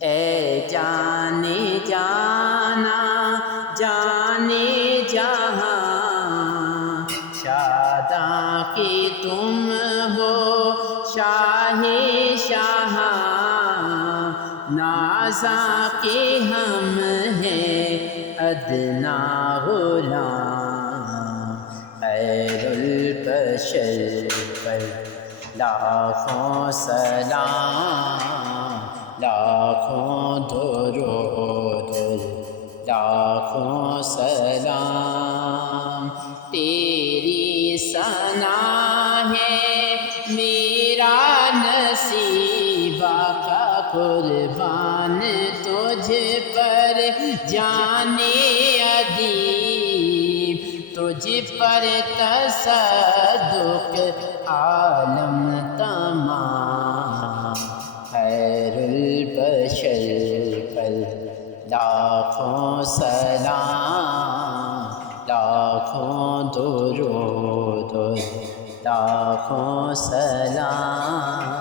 اے جانے جانا جانے جہاں، شاداں کہ تم ہو شاہ شاہاں، نازاں کہ ہم ہیں ادنا غلام، خیر البشر پر لاکھوں سلام، لاکھوں درود لاکھوں سلام، تیری ثنا ہے میرا نصیبہ کا قربان تجھ پر جانے ادیب، تجھ پر تصدق عالم تمام، خیر البشر پر لاکھوں سلام، لاکھوں درود لاکھوں سلام۔